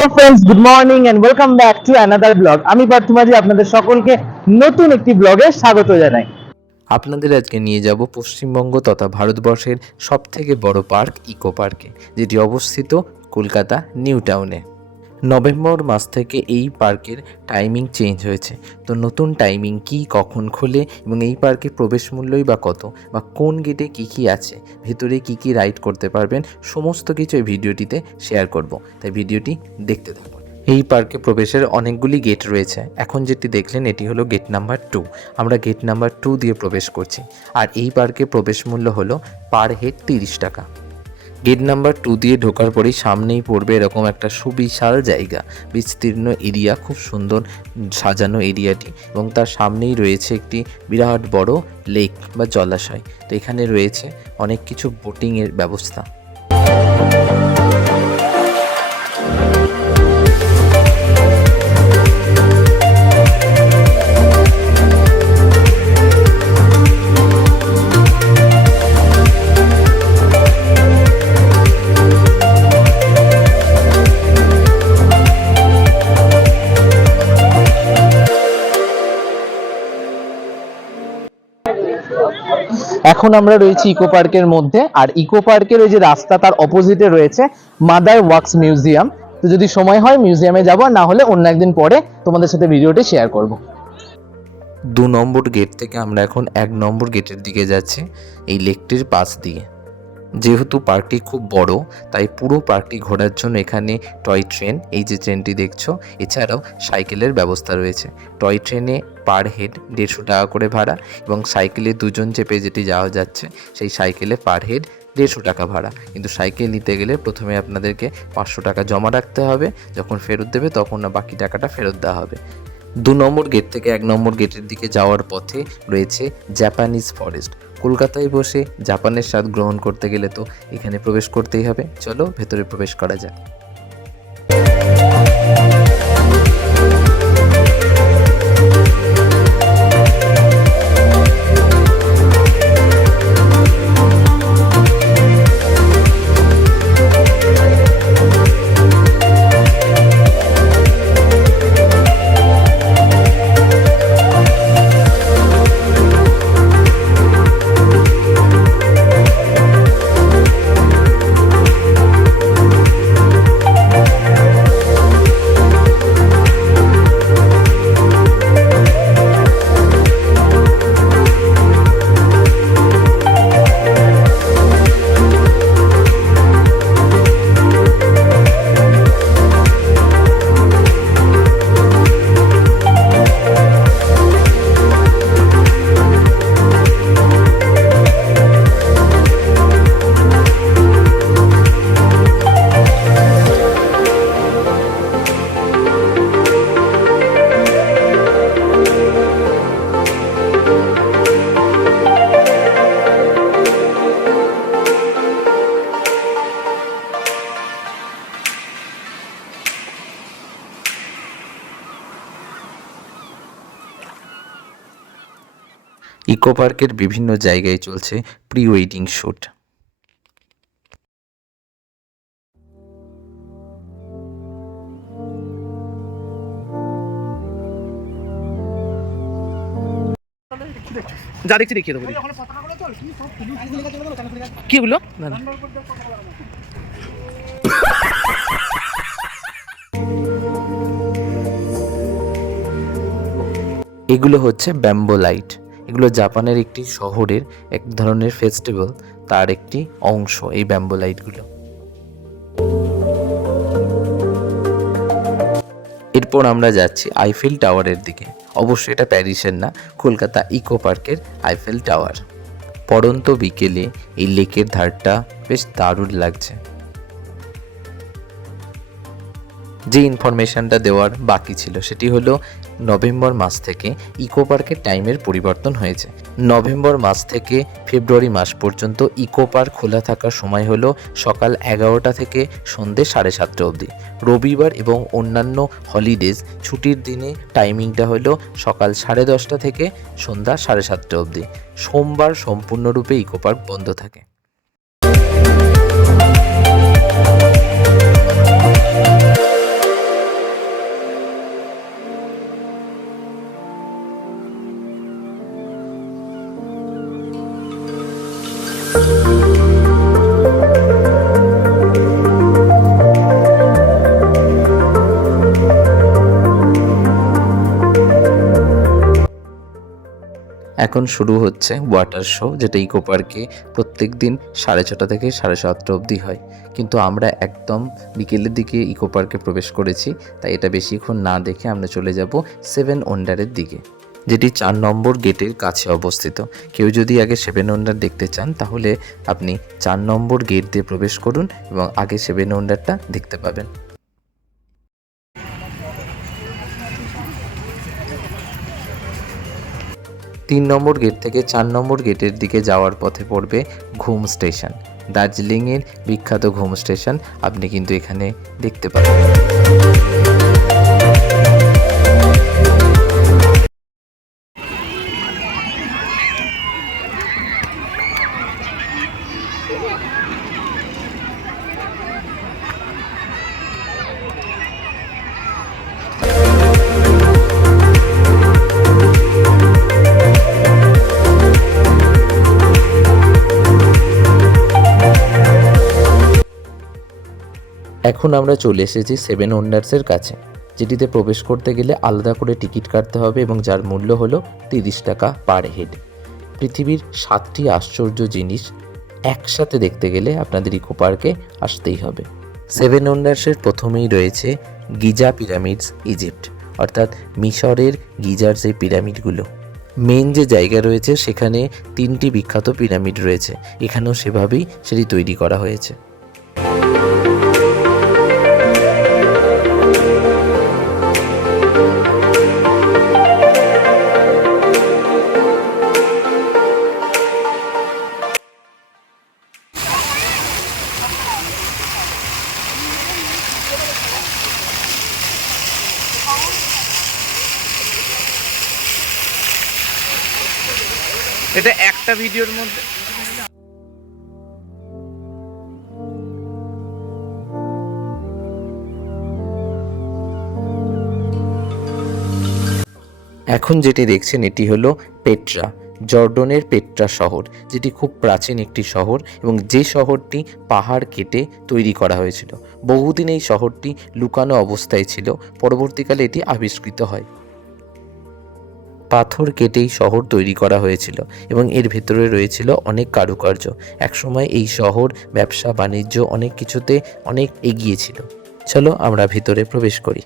তো friends good morning and welcome back to another blog আমি পার্থমাজি আপনাদের সকলকে নতুন একটি ব্লগে স্বাগত জানাই। আপনাদের আজকে নিয়ে যাব পশ্চিমবঙ্গ তথা ভারতবর্ষের সবথেকে বড় পার্ক, ইকো পার্কে, যেটি অবস্থিত কলকাতা নিউ টাউনে। নভেম্বর মাস থেকে এই পার্কের টাইমিং চেঞ্জ হয়েছে। তো নতুন টাইমিং কি, কখন খোলে এবং এই পার্কে প্রবেশ মূল্যই বা কত বা কোন গেটে কি কি আছে, ভেতরে কি কি রাইড করতে পারবেন, সমস্ত কিছু এই ভিডিওটিতে শেয়ার করব। তাই ভিডিওটি দেখতে থাকুন। এই পার্কে প্রবেশের অনেকগুলি গেট রয়েছে। এখন যেটি দেখলেন, এটি হলো গেট নাম্বার টু আমরা গেট নাম্বার টু দিয়ে প্রবেশ করছি। আর এই পার্কে প্রবেশ মূল্য হলো পার হেড তিরিশ টাকা। গেট নাম্বার টু দিয়ে ঢোকার পরেই সামনেই পড়বে এরকম একটা সুবিশাল জায়গা। বিস্তীর্ণ এরিয়া, খুব সুন্দর সাজানো এরিয়াটি এবং তার সামনেই রয়েছে একটি বিরাট বড় লেক বা জলাশয়। তো এখানে রয়েছে অনেক কিছু বোটিংয়ের ব্যবস্থা। এখন আমরা রয়েছি ইকো পার্কের মধ্যে, আর ইকো পার্কের ওই যে রাস্তা তার অপোজিটে রয়েছে, মাদার ওয়ার্কস মিউজিয়াম। তো যদি সময় হয়, মিউজিয়ামে যাব না হলে অন্য একদিন পরে তোমাদের সাথে ভিডিওটি শেয়ার করব। দু নম্বর গেট থেকে আমরা এখন এক নম্বর গেটের দিকে যাচ্ছি, এই লেকটির পাশ দিয়ে। যেহেতু পার্কটি খুব বড়, তাই পুরো পার্কটি ঘোরার জন্য এখানে টয় ট্রেন, এই যে ট্রেনটি দেখছ, এছাড়াও সাইকেলের ব্যবস্থা রয়েছে। টয় ট্রেনে পার হেড দেড়শো টাকা করে ভাড়া এবং সাইকেলে দুজন চেপে যেটি যাওয়া যাচ্ছে, সেই সাইকেলে পার হেড দেড়শো টাকা ভাড়া। কিন্তু সাইকেল নিতে গেলে প্রথমে আপনাদেরকে পাঁচশো টাকা জমা রাখতে হবে, যখন ফেরত দেবে তখন না বাকি টাকাটা ফেরত দেওয়া হবে। দু নম্বর গেট থেকে এক নম্বর গেটের দিকে যাওয়ার পথে রয়েছে জাপানিজ ফরেস্ট কলকাতায় বসে জাপানের স্বাদ গ্রহণ করতে গেলে তো এখানে প্রবেশ করতেই হবে। চলো ভেতরে প্রবেশ করা যাক। ইকো পার্কের বিভিন্ন জায়গায় চলছে প্রি ওয়েডিং শ্যুট যা দেখছি দেখিয়ে দেবো কি বলল? এগুলো হচ্ছে ব্যাম্বো লাইট এগুলো জাপানের একটি শহরের এক ধরনের ফেস্টিভ্যাল তার একটি অংশ এই ব্যাম্বো লাইটগুলো এরপর আমরা যাচ্ছি আইফেল টাওয়ারের দিকে। অবশ্যই এটা প্যারিসের না, কলকাতা ইকো পার্কের আইফেল টাওয়ার পড়ন্ত বিকেলে এই লেকের ধারটা বেশ দারুণ লাগছে। যে ইনফরমেশনটা দেওয়ার বাকি ছিল সেটি হলো নভেম্বর মাস থেকে ইকো পার্কের টাইমের পরিবর্তন হয়েছে। নভেম্বর মাস থেকে ফেব্রুয়ারি মাস পর্যন্ত ইকো পার্ক খোলা থাকার সময় হলো সকাল এগারোটা থেকে সন্ধে সাড়ে সাতটা অবধি। রবিবার এবং অন্যান্য হলিডেজ ছুটির দিনে টাইমিংটা হলো সকাল সাড়ে দশটা থেকে সন্ধ্যা সাড়ে সাতটা অবধি। সোমবার সম্পূর্ণরূপে ইকো পার্ক বন্ধ থাকে। এখন শুরু হচ্ছে ওয়াটার শো যেটা ইকো পার্কে প্রত্যেক দিন সাড়ে ছটা থেকে সাড়ে সাতটা অবধি হয়। কিন্তু আমরা একদম বিকেলের দিকে ইকো পার্কে প্রবেশ করেছি, তাই এটা বেশিক্ষণ না দেখে আমরা চলে যাব সেভেন ওয়ান্ডারের দিকে, যেটি চার নম্বর গেটের কাছে অবস্থিত। কেউ যদি আগে সেভেন ওয়ান্ডার দেখতে চান, তাহলে আপনি চার নম্বর গেট দিয়ে প্রবেশ করুন এবং আগে সেভেন ওয়ান্ডারটা দেখতে পাবেন। তিন নম্বর গেট থেকে চার নম্বর গেটের দিকে যাওয়ার পথে পড়বে ঘুম স্টেশন। দার্জিলিংয়ের বিখ্যাত ঘুম স্টেশন আপনি কিন্তু এখানে দেখতে পাবেন। এখন আমরা চলে এসেছি সেভেন ওয়ান্ডার্সের কাছে, যেটিতে প্রবেশ করতে গেলে আলাদা করে টিকিট কাটতে হবে এবং যার মূল্য হলো তিরিশ টাকা পার হেড পৃথিবীর সাতটি আশ্চর্য জিনিস একসাথে দেখতে গেলে আপনাদের ইকো পার্কে আসতেই হবে। সেভেন ওয়ান্ডার্সের প্রথমেই রয়েছে গিজা পিরামিডস ইজিপ্ট অর্থাৎ মিশরের গিজার যে পিরামিডগুলো। মেন যে জায়গা রয়েছে সেখানে তিনটি বিখ্যাত পিরামিড রয়েছে, এখানেও সেভাবেই সেটি তৈরি করা হয়েছে। এটা একটা ভিডিওর মধ্যে এখন যেটি দেখছেন, এটি হলো পেট্রা, জর্ডনের পেট্রা শহর, যেটি খুব প্রাচীন একটি শহর এবং যে শহরটি পাহাড় কেটে তৈরি করা হয়েছিল। বহুদিন এই শহরটি লুকানো অবস্থায় ছিল, পরবর্তীকালে এটি আবিষ্কৃত হয়। পাথর কেটেই শহর তৈরি করা হয়েছিল এবং এর ভেতরে রয়েছিল অনেক কারুকার্য। একসময় এই শহর, ব্যবসা, বাণিজ্য অনেক কিছুতে অনেক এগিয়ে ছিল। চলো আমরা ভিতরে প্রবেশ করি।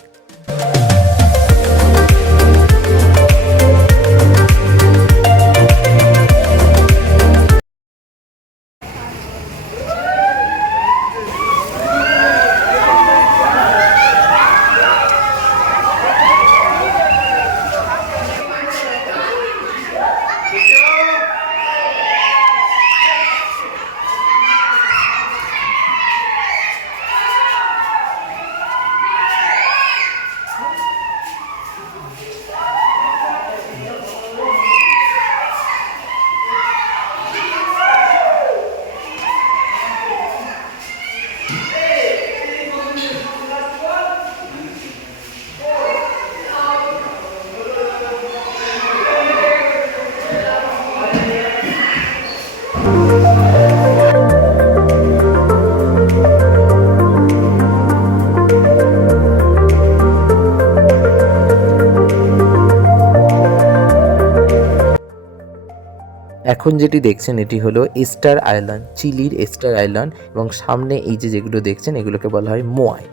এখন যেটি দেখছেন, এটি হলো ইস্টার আইল্যান্ড, চিলির ইস্টার আইল্যান্ড এবং সামনে এই যে যেগুলো দেখছেন, এগুলোকে বলা হয় মোয়াই।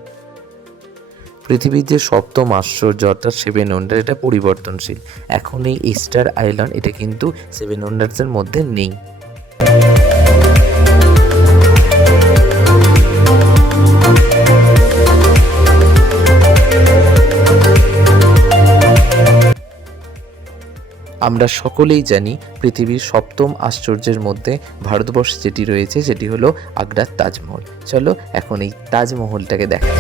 পৃথিবীর যে সপ্তম আশ্চর্য অর্থাৎ সেভেন ওয়ান্ডার, এটা পরিবর্তনশীল। এখন এই ইস্টার আইল্যান্ড, এটা কিন্তু সেভেন ওয়ান্ডার্সের মধ্যে নেই। আমরা সকলেই জানি পৃথিবীর সপ্তম আশ্চর্যের মধ্যে ভারতবর্ষ যেটি রয়েছে, সেটি হলো আগ্রার তাজমহল। চলো এখন এই তাজমহলটাকে দেখা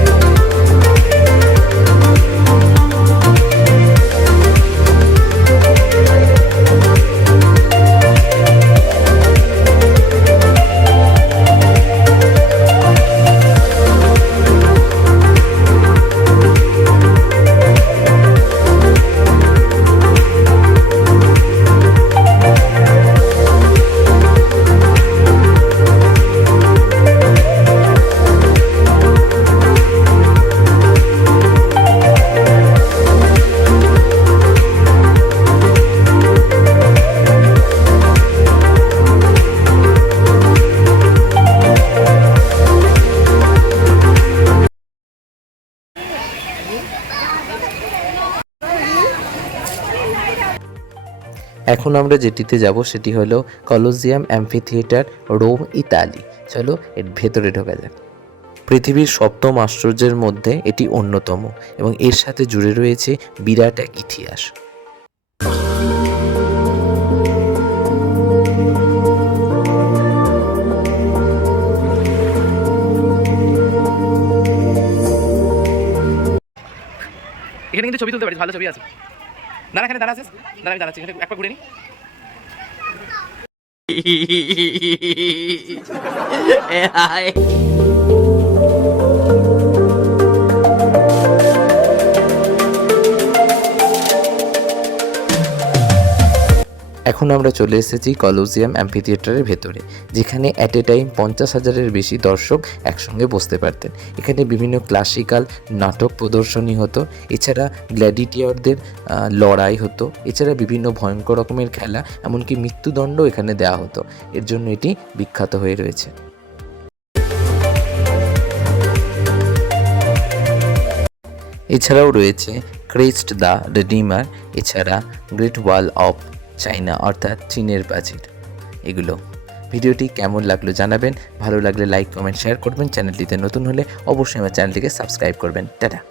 এখন আমরা যেটিতে যাব সেটি হলো Colosseum amphitheatre Rome, Italy. চলো এর ভেতরে ঢোকা যাক। পৃথিবীর সপ্তম আশ্চর্যের মধ্যে এটি অন্যতম এবং এর সাথে জুড়ে রয়েছে বিরাট এক ইতিহাস। এখানে কিন্তু ছবি তুলতে পারিস, ভালো ছবি আছে। দাঁড়া এখানে, দাঁড়া আছিস দাঁড়া, আমি দাঁড়াচ্ছি, এখানে একবার ঘুরে নি। এখন আমরা চলে এসেছি কলোজিয়াম অ্যাম্পি থিয়েটারের ভেতরে, যেখানে অ্যাট এ টাইম পঞ্চাশ হাজারের বেশি দর্শক একসঙ্গে বসতে পারতেন। এখানে বিভিন্ন ক্লাসিক্যাল নাটক প্রদর্শনী হতো, এছাড়া গ্ল্যাডিটিয়রদের লড়াই হতো, এছাড়া বিভিন্ন ভয়ঙ্কর রকমের খেলা, এমনকি মৃত্যুদণ্ড এখানে দেওয়া হতো। এর জন্য এটি বিখ্যাত হয়ে রয়েছে। এছাড়াও রয়েছে ক্রেস্ট দ্য রেডিমার এছাড়া গ্রেট ওয়াল অফ চাইনা অর্থাৎ চীনের প্রাচীর এগুলো। ভিডিওটি কেমন লাগল জানাবেন। ভালো লাগলে লাইক, কমেন্ট শেয়ার করবেন। চ্যানেলটিতে নতুন হলে অবশ্যই আমার চ্যানেলটিকে সাবস্ক্রাইব করবেন। টাটা।